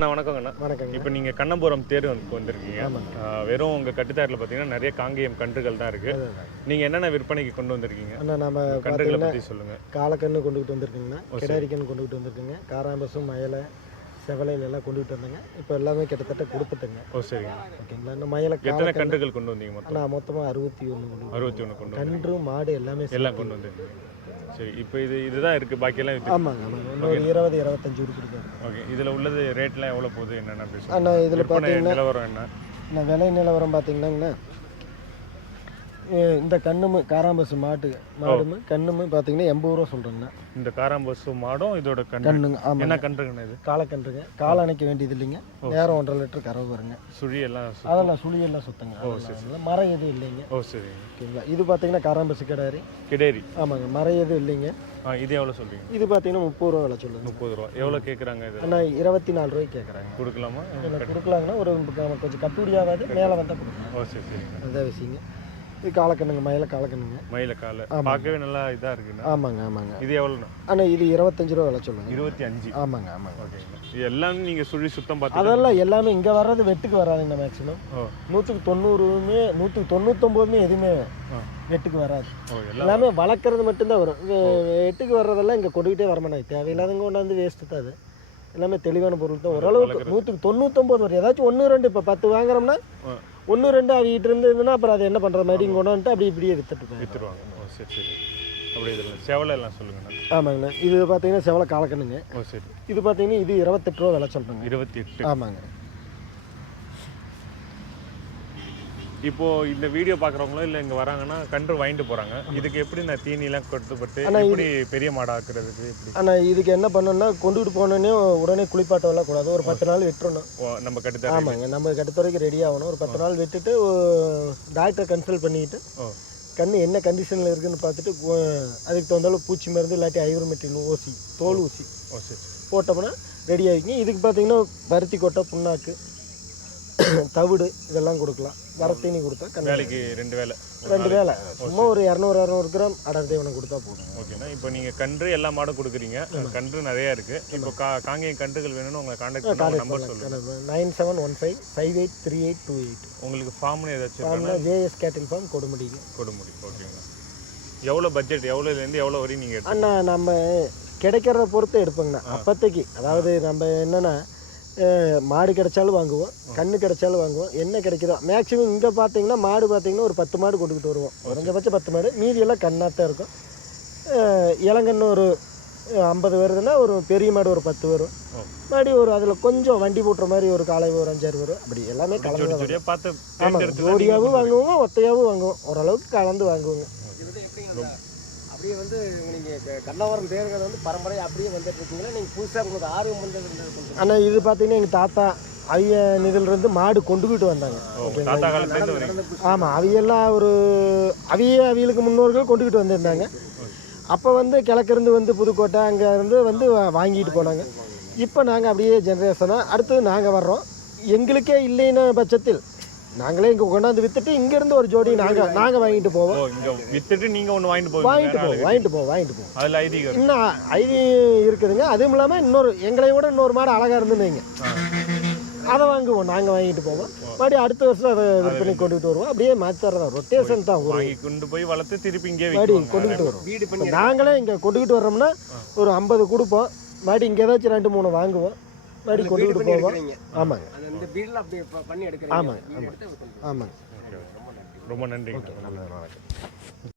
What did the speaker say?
அண்ணா வணக்கங்கண்ணா. வணக்கங்க. இப்போ நீங்கள் கண்ணபுரம் தேர் வந்திருக்கீங்க. வெறும் உங்கள் கட்டுத்தாரில் பார்த்தீங்கன்னா நிறைய காங்கேயம் கன்றுகள் தான் இருக்குது. நீங்கள் என்னென்ன விற்பனைக்கு கொண்டு வந்திருக்கீங்க? அண்ணா நம்ம கன்றுகளை பற்றி சொல்லுங்கள். காலக்கன்று கொண்டுகிட்டு வந்திருக்குங்கண்ணா, கிடாரி கன்று கொண்டுகிட்டு வந்திருக்குங்க, காராம்பசும் மயிலை செவலையில் எல்லாம் கொண்டுகிட்டு வந்தேங்க. இப்போ எல்லாமே கிட்டத்தட்ட கொடுத்துட்டுங்க. ஓ சரிங்க. ஓகேங்களா. இந்த மயிலை எத்தனை கன்றுகள் கொண்டு வந்தீங்க மொத்தம்? அண்ணா மொத்தமாக 61 கொண்டு கன்று மாடு எல்லாமே எல்லாம் கொண்டு வந்திருக்கீங்க. சரி, இப்போ இதுதான் இருக்குது, பாக்கியெல்லாம் விற்று? ஆமாங்க ஆமாங்க. இன்னொரு 20-25 கொடுக்குறேன். ஓகே, இதில் உள்ளது ரேட்லாம் எவ்வளோ போகுது என்னென்ன பேசுகிறேன்? அண்ணா இதில் பார்த்தீங்கன்னா நிலவரம் என்ன? நான் விலை நிலவரம் பார்த்தீங்கன்னாங்கண்ணா, இந்த கண்ணுமு காராம்பசு மாடுமு கண்ணுமு பார்த்தீங்கன்னா 80 ரூபா சொல்கிறேங்கண்ணா. இந்த காராம்பசு மாடும் இதோட கண்ணுங்க. ஆமாம். என்ன கன்றுங்கண்ணா இது? காலக்கன்றுங்க. கால் அணைக்க வேண்டியது இல்லைங்க. நேரம் 1.5 லிட்டர் கறவை வருங்க. சுழியெல்லாம் அதெல்லாம் சுழியெல்லாம் சுத்தங்க. மரம் எதுவும் இல்லைங்க. ஓ சரி. ஓகேங்களா. இது பார்த்தீங்கன்னா காராம்பசு கிடாரி. ஆமாங்க. மரம் எதுவும் இல்லைங்க. இது எவ்வளோ சொல்றீங்க? இது பார்த்தீங்கன்னா 30 ரூபா விலை சொல்லுங்க. 30 ரூபா. எவ்வளோ கேட்குறாங்க இது? அண்ணா 24 ரூபாய்க்கு கேட்குறாங்க. கொடுக்கலாமா? கொடுக்கலாங்கன்னா ஒரு கொஞ்சம் கட்டுப்படியாகாது, மேலே வந்தால் கொடுக்கலாம். ஓ சரி சரி. அதுதான் விஷயங்க. இது காலக்கண்ணுங்க, மயில காலக்கண்ணுங்க. மயில காலை பார்க்கவே நல்லா இதாக இருக்குண்ணா. ஆமாங்க ஆமாங்க. இது எவ்வளோண்ணா? அண்ணா இது 25 ரூபா விலை சொல்லுங்க. 25. ஆமாங்க ஆமாங்க. ஓகேங்க. இது எல்லாமே நீங்கள் சுழி சுத்தம் பார்த்து? அதெல்லாம் எல்லாமே இங்கே வர்றது வெட்டுக்கு வராதுங்க. மேக்ஸிமம் 190மே 199மே எதுவுமே வெட்டுக்கு வராது. எல்லாமே வளர்க்குறது மட்டும்தான் வரும். வெட்டுக்கு வர்றதெல்லாம் இங்கே கொண்டுகிட்டே வரமாட்டாங்க. தேவையில்லாதவங்க கொண்டாந்து வேஸ்ட்டு தான். அது எல்லாமே தெளிவான பொருள் தான். ஓரளவுக்கு 199 வரும். ஏதாச்சும் 1-2 இப்போ 10 வாங்குறோம்னா 1-2 அவிகிட்டு இருந்ததுன்னா அப்புறம் அதை என்ன பண்ணுற மாதிரி கொண்டு வந்துட்டு அப்படி இப்படியே விற்றுருவாங்க. ஓ சரி சரி. அப்படி இதில் செவலை எல்லாம் சொல்லுங்கண்ணா. ஆமாங்கண்ணா. இது பார்த்தீங்கன்னா செவலை காலக்கண்ணுங்க. ஓ சரி. இது பார்த்தீங்கன்னா இது 28 ரூபா விலை சொல்கிறேங்க. 28. ஆமாங்க. இப்போது இந்த வீடியோ பார்க்குறவங்களோ இல்லை இங்கே வராங்கன்னா கன்று வாங்கிட்டு போகிறாங்க. இதுக்கு எப்படி நான் தீனிலாம் கொடுத்துப்பட்டு எப்படி பெரிய மாடு ஆக்குறதுக்கு எப்படி? ஆனால் இதுக்கு என்ன பண்ணணும்னா கொண்டுகிட்டு போனோடனே உடனே குளிப்பாட்ட வரக்கூடாது. ஒரு 10 நாள் விட்டுறணும். நம்ம கட்டுத்தர? ஆமாங்க. நம்ம கட்டுத்துறைக்கு ரெடி ஆகணும். ஒரு 10 நாள் விட்டுட்டு டாக்டரை கன்சல்ட் பண்ணிக்கிட்டு கன்று என்ன கண்டிஷனில் இருக்குதுன்னு பார்த்துட்டு அதுக்கு தகுந்தாலும் பூச்சி மருந்து இல்லாட்டி ஐவர்மெட்டின் ஊசி, தோல் ஊசி போட்டோம்னா ரெடி ஆகிக்குங்க. இதுக்கு பார்த்தீங்கன்னா பருத்தி கொட்டை, புண்ணாக்கு, தவிடு இதெல்லாம் கொடுக்கலாம். வரத்தீனி கொடுத்தா வேலைக்கு 2 வேலை சும்மா ஒரு 200 கிராம் அடர் தீவனம் கொடுத்தா போதும். ஓகேண்ணா. இப்போ நீங்கள் கன்று எல்லா மாடும் கொடுக்குறீங்க. கன்று நிறையா இருக்குது. இப்போ காங்கேயம் கன்றுகள் வேணும்னு உங்களை கான்டாக்ட் பண்ண நம்பர் சொல்லுங்கள். 9715582828. உங்களுக்கு ஃபார்ம்னு ஏதாச்சும்? ஃபார்ம்னா ஜேஎஸ் கேட்டில் ஃபார்ம் கொடுமுடி. ஓகேங்களா. எவ்வளோ பட்ஜெட், எவ்வளோலேருந்து எவ்வளோ வரையும் நீங்கள்? அண்ணா நம்ம கிடைக்கிறத பொறுத்து எடுப்போங்கண்ணா. அப்போதைக்கு அதாவது நம்ம என்னென்னா மாடு கிடைச்சாலும் வாங்குவோம், கன்று கிடைச்சாலும் வாங்குவோம், என்ன கிடைக்குதோ. மேக்ஸிமம் இங்கே பார்த்தீங்கன்னா மாடு பார்த்தீங்கன்னா ஒரு 10 மாடு கொண்டுக்கிட்டு வருவோம். குறைஞ்சபட்சம் 10 மாடு. மீதியெல்லாம் கண்ணாத்தான் இருக்கும். இளங்கன்று ஒரு 50 வருதுன்னா ஒரு பெரிய மாடு ஒரு 10 வரும். மாடி ஒரு அதில் கொஞ்சம் வண்டி போட்டுற மாதிரி ஒரு காலை ஒரு 5-6 வரும். அப்படி எல்லாமே கலந்து பார்த்து. ஆமாம். ஜோடியாகவும் வாங்குவோங்க, ஒத்தையாகவும் வாங்குவோம். ஓரளவுக்கு கலந்து வாங்குவோங்க. அப்படியே வந்து நீங்கள் கண்ணபுரம் தேர்தல் வந்து பரம்பரையாக அப்படியே வந்துட்டு இருக்கீங்களா? நீங்கள் புதுசாக உங்களுக்கு ஆர்வம் வந்து? ஆனால் இது பார்த்தீங்கன்னா எங்கள் தாத்தா அவிய நிதிலிருந்து மாடு கொண்டுக்கிட்டு வந்தாங்க. ஆமாம். அவையெல்லாம் ஒரு அவியலுக்கு முன்னோர்கள் கொண்டுக்கிட்டு வந்திருந்தாங்க. அப்போ வந்து கிழக்கிருந்து வந்து புதுக்கோட்டை அங்கே இருந்து வந்து வாங்கிட்டு போனாங்க. இப்போ நாங்கள் அப்படியே ஜென்ரேஷனாக அடுத்தது நாங்கள் வர்றோம். எங்களுக்கே இல்லைன்னு பட்சத்தில் நாங்களே இங்கே கொண்டாந்து விற்றுட்டு இங்கேருந்து ஒரு ஜோடி நாங்கள் வாங்கிட்டு போவோம். விற்றுட்டு நீங்கள் ஒன்று வாங்கிட்டு போவோம். அதில் ஐதீகம் இன்னும் இருக்குதுங்க. அதுவும் இல்லாமல் எங்களை விட இன்னொரு மாடு அழகாக இருந்துன்னு அதை வாங்குவோம். நாங்கள் வாங்கிட்டு போவோம். மறுபடியும் அடுத்த வருஷம் அதை விற்பனை கொண்டுகிட்டு வருவோம். அப்படியே மாற்றி தரதான் ரொட்டேஷன் தான். கொண்டு போய் வளர்த்து திருப்பி இங்கே கொண்டுகிட்டு வருவோம். நாங்களே இங்கே கொண்டுகிட்டு வர்றோம்னா ஒரு 50 கொடுப்போம். மறுபடியும் இங்கே ஏதாச்சும் 2-3 வாங்குவோம். மறுபடியும் கொண்டுகிட்டு போவோம். ஆமாங்க. ஆமாங்க. ரொம்ப நன்றி.